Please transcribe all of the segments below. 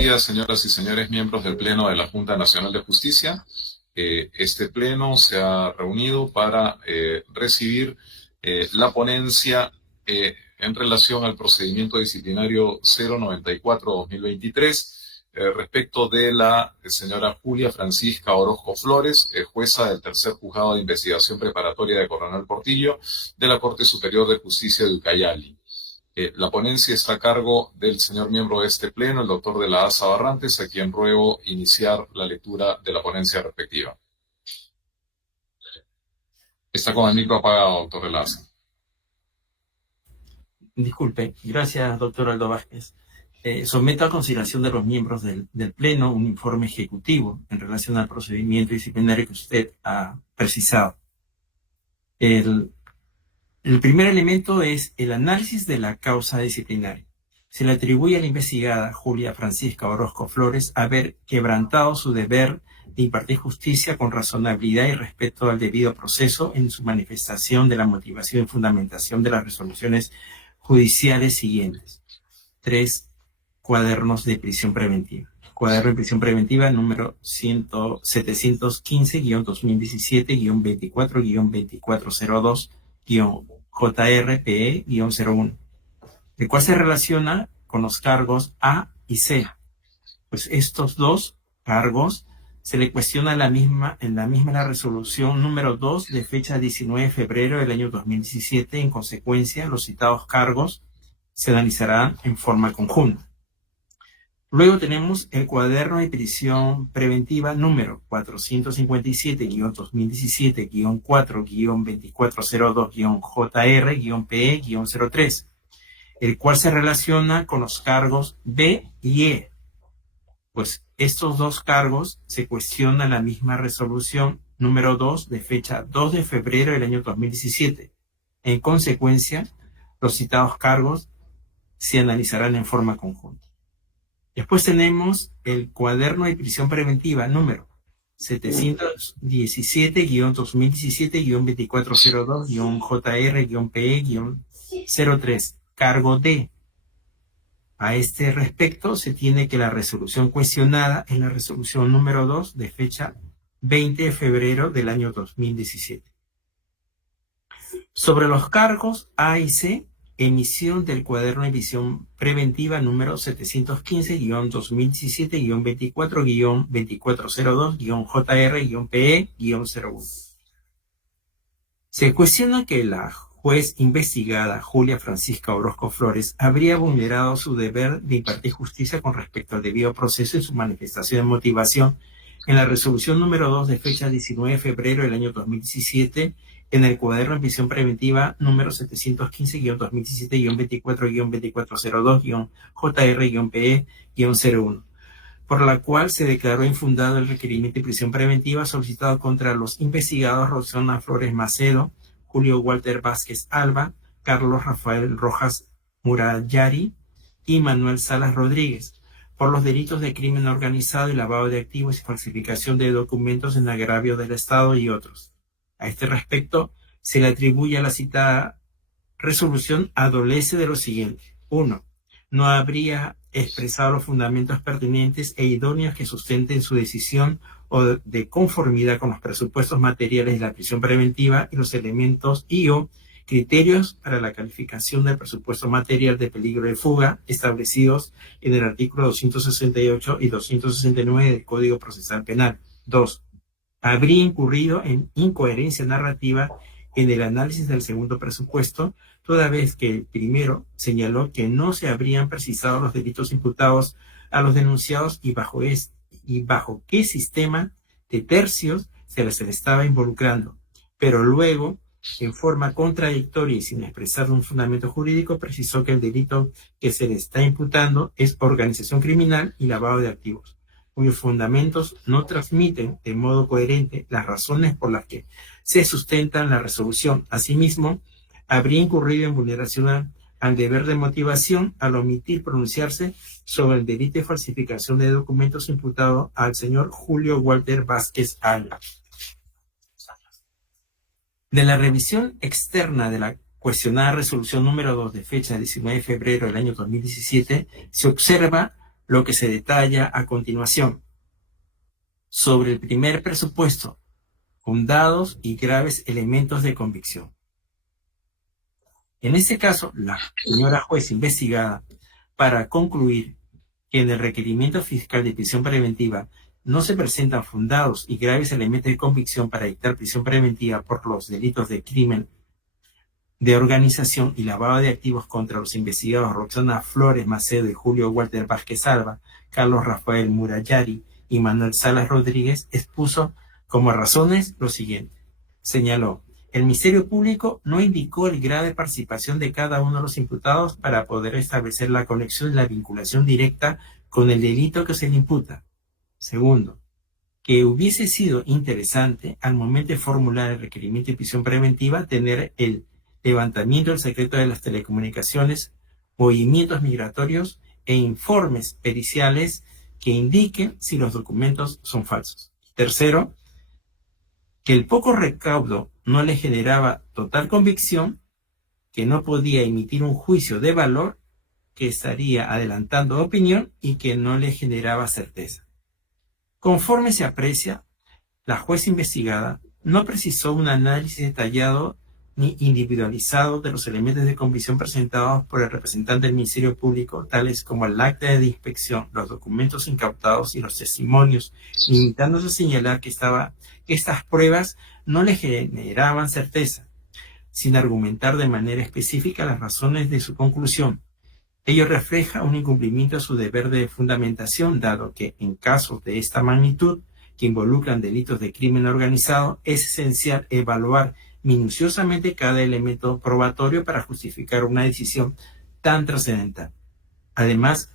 días, señoras y señores miembros del Pleno de la Junta Nacional de Justicia. Este Pleno se ha reunido para recibir la ponencia en relación al procedimiento disciplinario 094-2023 respecto de la señora Julia Francisca Orozco Flores, jueza del Tercer Juzgado de Investigación Preparatoria de Coronel Portillo de la Corte Superior de Justicia de Ucayali. La ponencia está a cargo del señor miembro de este pleno, el doctor de la Asa Barrantes, a quien ruego iniciar la lectura de la ponencia respectiva. Está con el micro apagado, doctor de la Asa. Disculpe, gracias, doctor Aldo Vázquez. Someto a consideración de los miembros del Pleno un informe ejecutivo en relación al procedimiento disciplinario que usted ha precisado. El primer elemento es el análisis de la causa disciplinaria. Se le atribuye a la investigada Julia Francisca Orozco Flores haber quebrantado su deber de impartir justicia con razonabilidad y respeto al debido proceso en su manifestación de la motivación y fundamentación de las resoluciones judiciales siguientes. 3 cuadernos de prisión preventiva. Cuaderno de prisión preventiva número 715-2402-2402-JRPE-01, el cual se relaciona con los cargos A y C. Pues estos dos cargos se le cuestiona en la misma la resolución número 2 de fecha 19 de febrero del año 2017. En consecuencia, los citados cargos se analizarán en forma conjunta. Luego tenemos el cuaderno de prisión preventiva número 457-2017-4-2402-JR-PE-03, el cual se relaciona con los cargos B y E. Pues estos dos cargos se cuestionan la misma resolución número 2 de fecha 2 de febrero del año 2017. En consecuencia, los citados cargos se analizarán en forma conjunta. Después tenemos el cuaderno de prisión preventiva número 717-2402-JR-PE-03, cargo D. A este respecto, se tiene que la resolución cuestionada es la resolución número 2 de fecha 20 de febrero del año 2017. Sobre los cargos A y C, emisión del cuaderno de prisión preventiva número 715-24-2402-JR-PE-01. Se cuestiona que la juez investigada Julia Francisca Orozco Flores habría vulnerado su deber de impartir justicia con respecto al debido proceso en su manifestación de motivación en la resolución número 2 de fecha 19 de febrero del año 2017 en el cuaderno de prisión preventiva número 715-24-2402-2402-JR-PE-01, por la cual se declaró infundado el requerimiento de prisión preventiva solicitado contra los investigados Roxana Flores Macedo, Julio Walter Vázquez Alba, Carlos Rafael Rojas Murayari y Manuel Salas Rodríguez, por los delitos de crimen organizado y lavado de activos y falsificación de documentos en agravio del Estado y otros. A este respecto, se le atribuye a la citada resolución adolece de lo siguiente. 1. No habría expresado los fundamentos pertinentes e idóneos que sustenten su decisión o de conformidad con los presupuestos materiales de la prisión preventiva y los elementos y/o criterios para la calificación del presupuesto material de peligro de fuga establecidos en el artículo 268 y 269 del Código Procesal Penal. 2. Habría incurrido en incoherencia narrativa en el análisis del segundo presupuesto, toda vez que el primero señaló que no se habrían precisado los delitos imputados a los denunciados y bajo qué sistema de tercios se les estaba involucrando, pero luego, en forma contradictoria y sin expresar un fundamento jurídico, precisó que el delito que se le está imputando es organización criminal y lavado de activos, cuyos fundamentos no transmiten de modo coherente las razones por las que se sustenta la resolución. Asimismo, habría incurrido en vulneración al deber de motivación al omitir pronunciarse sobre el delito de falsificación de documentos imputado al señor Julio Walter Vázquez Alba. De la revisión externa de la cuestionada resolución número 2 de fecha 19 de febrero del año 2017, se observa lo que se detalla a continuación. Sobre el primer presupuesto, fundados y graves elementos de convicción. En este caso, la señora juez investigada, para concluir que en el requerimiento fiscal de prisión preventiva no se presentan fundados y graves elementos de convicción para dictar prisión preventiva por los delitos de crimen de organización y lavado de activos contra los investigados Roxana Flores Macedo y Julio Walter Vázquez Alba, Carlos Rafael Murayari y Manuel Salas Rodríguez, expuso como razones lo siguiente. Señaló, el Ministerio Público no indicó el grado de participación de cada uno de los imputados para poder establecer la conexión y la vinculación directa con el delito que se le imputa. Segundo, que hubiese sido interesante al momento de formular el requerimiento de prisión preventiva tener el levantamiento del secreto de las telecomunicaciones, movimientos migratorios e informes periciales que indiquen si los documentos son falsos. Tercero, que el poco recaudo no le generaba total convicción, que no podía emitir un juicio de valor, que estaría adelantando opinión y que no le generaba certeza. Conforme se aprecia, la juez investigada no precisó un análisis detallado ni individualizado de los elementos de convicción presentados por el representante del Ministerio Público, tales como el acta de inspección, los documentos incautados y los testimonios, limitándose a señalar que estas pruebas no le generaban certeza, sin argumentar de manera específica las razones de su conclusión. Ello refleja un incumplimiento a su deber de fundamentación, dado que en casos de esta magnitud, que involucran delitos de crimen organizado, es esencial evaluar minuciosamente cada elemento probatorio para justificar una decisión tan trascendental. Además,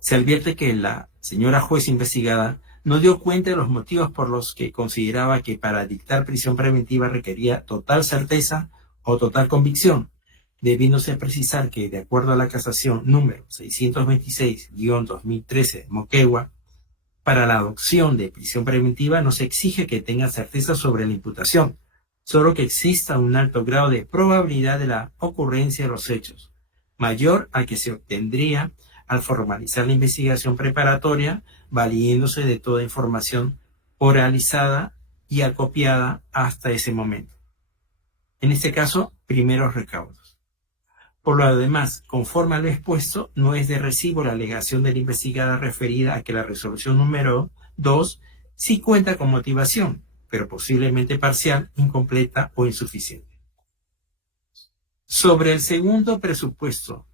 se advierte que la señora juez investigada no dio cuenta de los motivos por los que consideraba que para dictar prisión preventiva requería total certeza o total convicción, debiéndose precisar que, de acuerdo a la casación número 626-2013 Moquegua, para la adopción de prisión preventiva no se exige que tenga certeza sobre la imputación, solo que exista un alto grado de probabilidad de la ocurrencia de los hechos, mayor al que se obtendría al formalizar la investigación preparatoria, valiéndose de toda información oralizada y acopiada hasta ese momento. En este caso, primeros recaudos. Por lo demás, conforme a lo expuesto, no es de recibo la alegación de la investigada referida a que la resolución número 2 sí cuenta con motivación, pero posiblemente parcial, incompleta o insuficiente. Sobre el segundo presupuesto,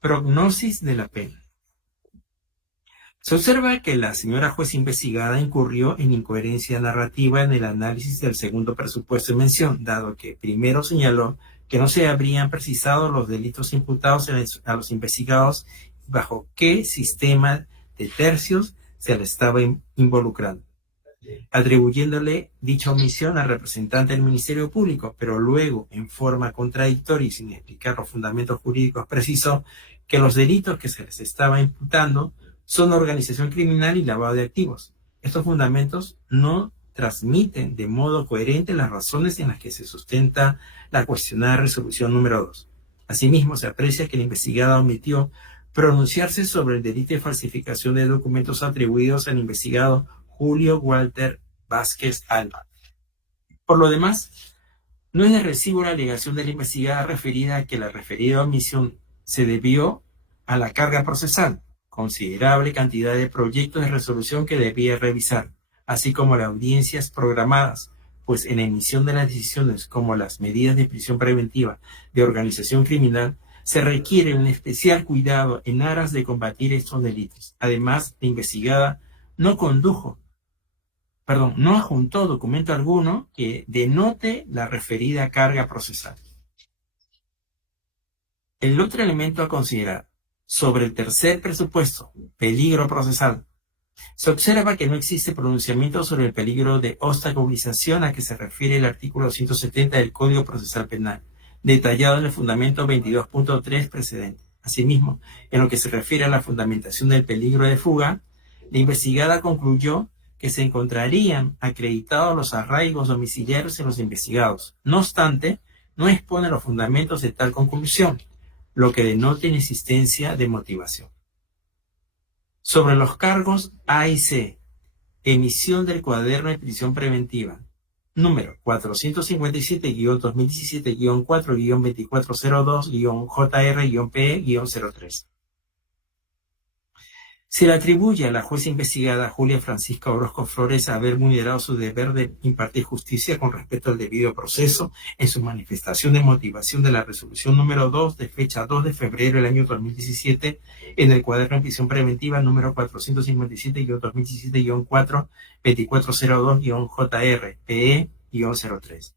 prognosis de la pena. Se observa que la señora juez investigada incurrió en incoherencia narrativa en el análisis del segundo presupuesto en mención, dado que primero señaló que no se habrían precisado los delitos imputados a los investigados y bajo qué sistema de tercios se le estaba involucrando, atribuyéndole dicha omisión al representante del Ministerio Público, pero luego, en forma contradictoria y sin explicar los fundamentos jurídicos, precisó que los delitos que se les estaba imputando son organización criminal y lavado de activos. Estos fundamentos no transmiten de modo coherente las razones en las que se sustenta la cuestionada resolución número 2. Asimismo, se aprecia que la investigada omitió pronunciarse sobre el delito de falsificación de documentos atribuidos al investigado Julio Walter Vázquez Alba. Por lo demás, no es de recibo la alegación de la investigada referida a que la referida omisión se debió a la carga procesal, considerable cantidad de proyectos de resolución que debía revisar, así como las audiencias programadas, pues en la emisión de las decisiones como las medidas de prisión preventiva de organización criminal se requiere un especial cuidado en aras de combatir estos delitos. Además, la investigada no adjuntó documento alguno que denote la referida carga procesal. El otro elemento a considerar sobre el tercer presupuesto, peligro procesal, se observa que no existe pronunciamiento sobre el peligro de obstaculización a que se refiere el artículo 170 del Código Procesal Penal, detallado en el fundamento 22.3 precedente. Asimismo, en lo que se refiere a la fundamentación del peligro de fuga, la investigada concluyó que se encontrarían acreditados los arraigos domiciliarios en los investigados. No obstante, no expone los fundamentos de tal conclusión, lo que denota inexistencia de motivación. Sobre los cargos A y C, emisión del cuaderno de prisión preventiva, número 457-2017-4-2402-JR-PE-03. Se le atribuye a la jueza investigada Julia Francisca Orozco Flores haber vulnerado su deber de impartir justicia con respecto al debido proceso en su manifestación de motivación de la resolución número 2 de fecha 2 de febrero del año 2017 en el cuaderno de prisión preventiva número 457-2017-4-2402-JR-PE-03,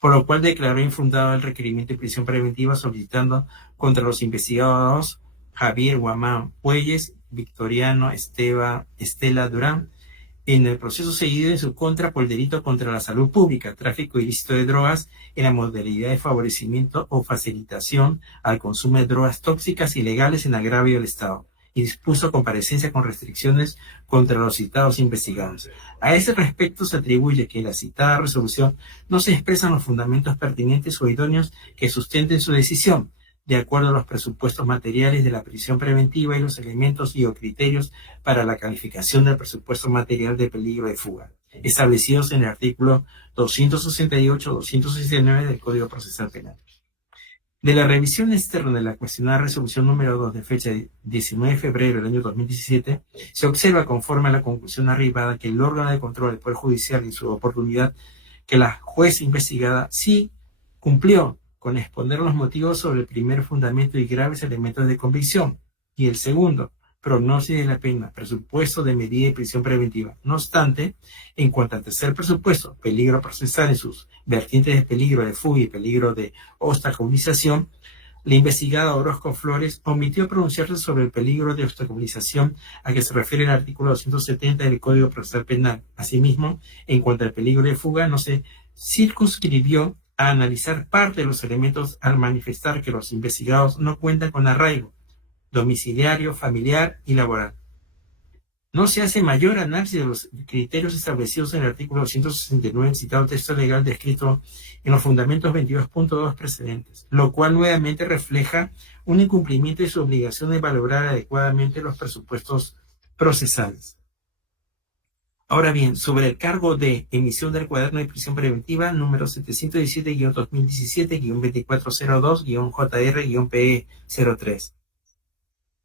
por lo cual declaró infundado el requerimiento de prisión preventiva solicitando contra los investigados Javier Guamán Puelles, Victoriano Estela Durán, en el proceso seguido en su contra por el delito contra la salud pública, tráfico ilícito de drogas, en la modalidad de favorecimiento o facilitación al consumo de drogas tóxicas ilegales en agravio del Estado, y dispuso comparecencia con restricciones contra los citados investigados. A ese respecto se atribuye que en la citada resolución no se expresan los fundamentos pertinentes o idóneos que sustenten su decisión, de acuerdo a los presupuestos materiales de la prisión preventiva y los elementos y o criterios para la calificación del presupuesto material de peligro de fuga, establecidos en el artículo 268-269 del Código Procesal Penal. De la revisión externa de la cuestionada resolución número 2 de fecha 19 de febrero del año 2017, se observa conforme a la conclusión arribada que el órgano de control del Poder Judicial en su oportunidad que la jueza investigada sí cumplió con exponer los motivos sobre el primer fundamento y graves elementos de convicción, y el segundo, prognosis de la pena, presupuesto de medida de prisión preventiva. No obstante, en cuanto al tercer presupuesto, peligro procesal en sus vertientes de peligro de fuga y peligro de obstaculización, la investigada Orozco Flores omitió pronunciarse sobre el peligro de obstaculización a que se refiere el artículo 270 del Código Procesal Penal. Asimismo, en cuanto al peligro de fuga, no se circunscribió a analizar parte de los elementos al manifestar que los investigados no cuentan con arraigo domiciliario, familiar y laboral. No se hace mayor análisis de los criterios establecidos en el artículo 269 del citado texto legal descrito en los fundamentos 22.2 precedentes, lo cual nuevamente refleja un incumplimiento de su obligación de valorar adecuadamente los presupuestos procesales. Ahora bien, sobre el cargo de emisión del cuaderno de prisión preventiva número 717-2017-2402-JR-PE03.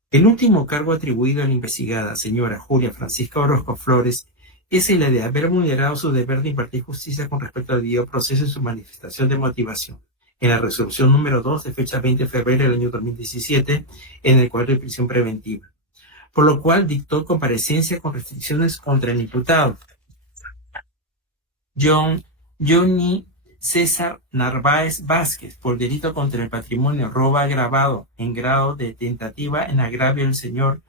El último cargo atribuido a la investigada, señora Julia Francisca Orozco Flores, es el de haber vulnerado su deber de impartir justicia con respecto al debido proceso en su manifestación de motivación, en la resolución número 2 de fecha 20 de febrero del año 2017, en el cuadro de prisión preventiva, por lo cual dictó comparecencia con restricciones contra el imputado Johnny César Narváez Vázquez por delito contra el patrimonio, robo agravado en grado de tentativa en agravio del señor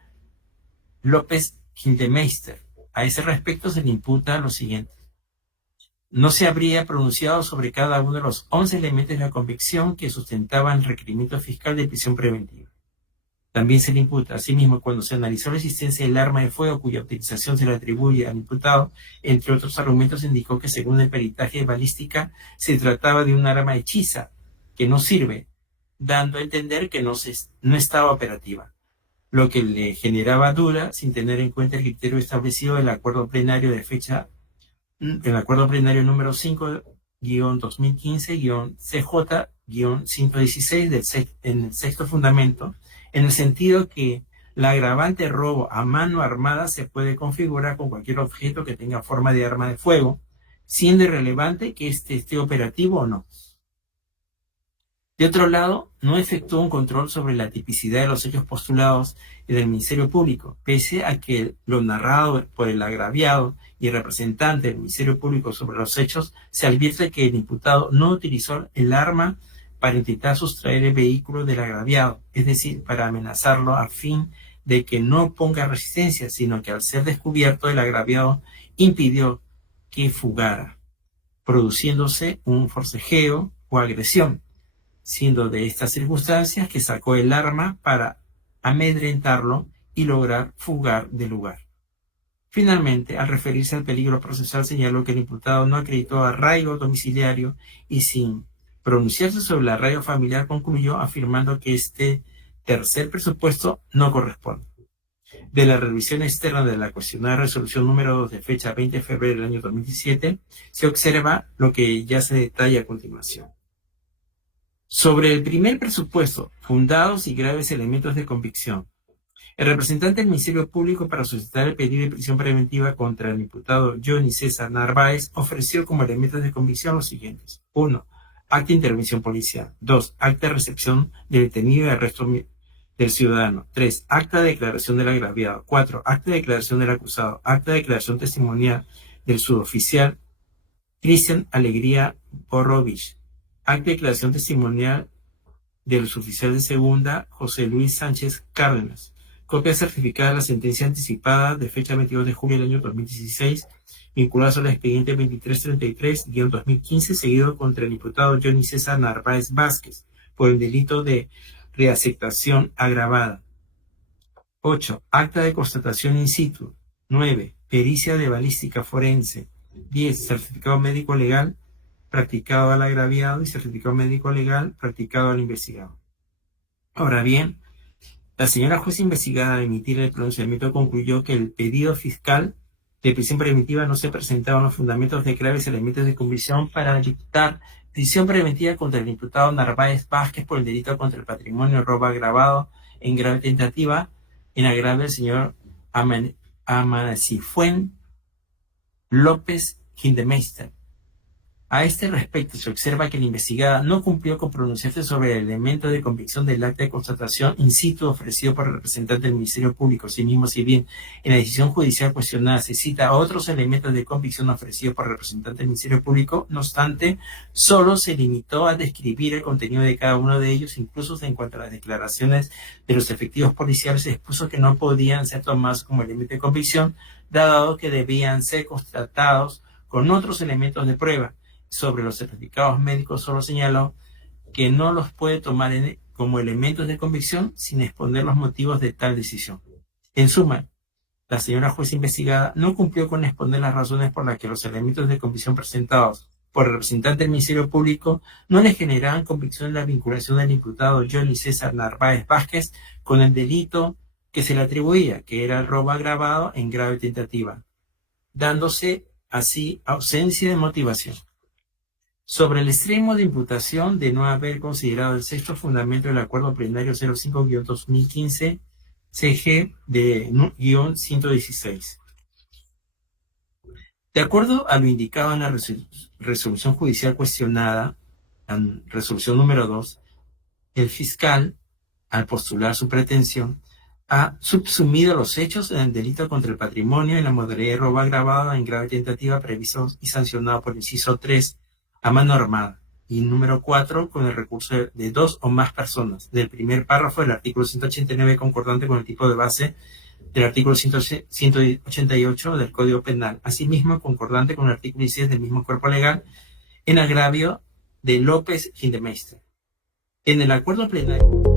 López Quintemeister. A ese respecto se le imputa lo siguiente: no se habría pronunciado sobre cada uno de los 11 elementos de la convicción que sustentaban el requerimiento fiscal de prisión preventiva. También se le imputa, asimismo, cuando se analizó la existencia del arma de fuego cuya utilización se le atribuye al imputado, entre otros argumentos indicó que según el peritaje de balística se trataba de un arma hechiza que no sirve, dando a entender que no estaba operativa, lo que le generaba duda sin tener en cuenta el criterio establecido del acuerdo plenario de fecha, el acuerdo plenario número 5-2015-CJ-116 en el sexto fundamento, en el sentido que la agravante robo a mano armada se puede configurar con cualquier objeto que tenga forma de arma de fuego, siendo irrelevante que éste esté operativo o no. De otro lado, no efectuó un control sobre la tipicidad de los hechos postulados del Ministerio Público, pese a que lo narrado por el agraviado y el representante del Ministerio Público sobre los hechos, se advierte que el imputado no utilizó el arma para intentar sustraer el vehículo del agraviado, es decir, para amenazarlo a fin de que no ponga resistencia, sino que al ser descubierto el agraviado impidió que fugara, produciéndose un forcejeo o agresión, siendo de estas circunstancias que sacó el arma para amedrentarlo y lograr fugar del lugar. Finalmente, al referirse al peligro procesal, señaló que el imputado no acreditó arraigo domiciliario y sin pronunciarse sobre el arraigo familiar concluyó afirmando que este tercer presupuesto no corresponde. de la revisión externa de la cuestionada resolución número 2 de fecha 20 de febrero del año 2017, se observa lo que ya se detalla a continuación. Sobre el primer presupuesto, fundados y graves elementos de convicción, el representante del Ministerio Público para suscitar el pedido de prisión preventiva contra el imputado Johnny César Narváez ofreció como elementos de convicción los siguientes. 1. Acta de intervención policial. 2. Acta de recepción del detenido y arresto del ciudadano. 3. Acta de declaración del agraviado. 4. Acta de declaración del acusado. Acta de declaración testimonial del suboficial Cristian Alegría Borovich. Acta de declaración testimonial del suboficial de segunda José Luis Sánchez Cárdenas. Copia certificada de la sentencia anticipada de fecha 22 de julio del año 2016, vinculadas al expediente 2333-2015, seguido contra el imputado Johnny César Narváez Vázquez, por el delito de reaceptación agravada. 8. Acta de constatación in situ. 9. Pericia de balística forense. 10. Certificado médico legal practicado al agraviado y certificado médico legal practicado al investigado. Ahora bien, la señora jueza investigada al emitir el pronunciamiento concluyó que el pedido fiscal de prisión preventiva no se presentaban los fundamentos de graves elementos de convicción para dictar prisión preventiva contra el imputado Narváez Vázquez por el delito contra el patrimonio, robo agravado en grave tentativa en agravio del señor Amanacifuen López Hindemeister. A este respecto, se observa que la investigada no cumplió con pronunciarse sobre el elemento de convicción del acta de constatación in situ ofrecido por el representante del Ministerio Público. Asimismo, si bien en la decisión judicial cuestionada se cita otros elementos de convicción ofrecidos por el representante del Ministerio Público, no obstante, solo se limitó a describir el contenido de cada uno de ellos. Incluso en cuanto a las declaraciones de los efectivos policiales, se expuso que no podían ser tomados como elemento de convicción, dado que debían ser constatados con otros elementos de prueba. Sobre los certificados médicos solo señaló que no los puede tomar como elementos de convicción sin exponer los motivos de tal decisión. En suma, la señora jueza investigada no cumplió con exponer las razones por las que los elementos de convicción presentados por el representante del Ministerio Público no le generaban convicción en la vinculación del imputado Johnny César Narváez Vázquez con el delito que se le atribuía, que era el robo agravado en grave tentativa, dándose así ausencia de motivación. Sobre el extremo de imputación de no haber considerado el sexto fundamento del Acuerdo Plenario 05-2015 CG de -116. De acuerdo a lo indicado en la resolución judicial cuestionada, en resolución número 2, el fiscal, al postular su pretensión, ha subsumido los hechos en el delito contra el patrimonio en la modalidad de robo agravado en grave tentativa previsto y sancionado por el inciso 3 a mano armada, y número 4 con el recurso de 2 o más personas, del primer párrafo del artículo 189 concordante con el tipo de base del artículo 188 del Código Penal, asimismo concordante con el artículo 16 del mismo cuerpo legal, en agravio de López Hindemeister. En el acuerdo plenario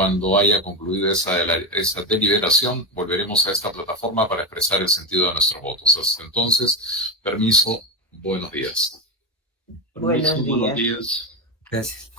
cuando haya concluido esa deliberación, volveremos a esta plataforma para expresar el sentido de nuestros votos. Hasta entonces, permiso, buenos días. Buenos días. Gracias.